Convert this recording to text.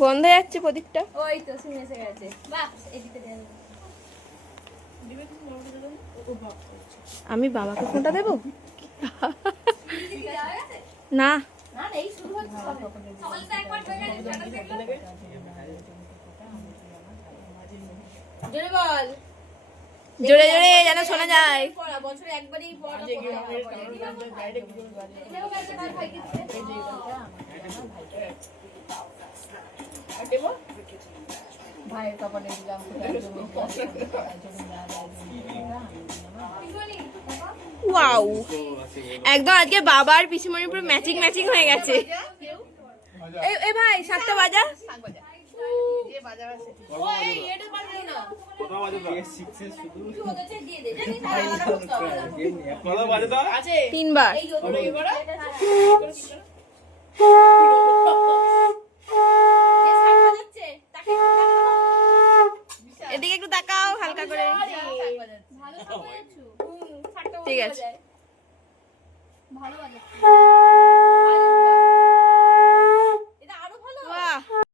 বন্ধ হয়ে যাচ্ছে প্রদীপটা। ওই তো সিম এসে গেছে। বাহ, এদিকে দেন। আমি বাবাকে ফোনটা দেবো না? না এই শুরু হচ্ছে সবে। সকালে তো একবার হয়ে গেছে, সকাল থেকে। জোরে বল। জোরে জোরে যেন শোনা যায়। পড়া বছরে একবারই পড়াটা ভাইয়ের কপালে দিলাম। ওয়াও, একদম আজকে বাবা আর পিসিমণি পুরো ম্যাচিং ম্যাচিং হয়ে গেছে। এ ভাই 7টা বাজা। তিনবার। এদিকে একটু তাকাও হালকা করে। ঠিক আছে।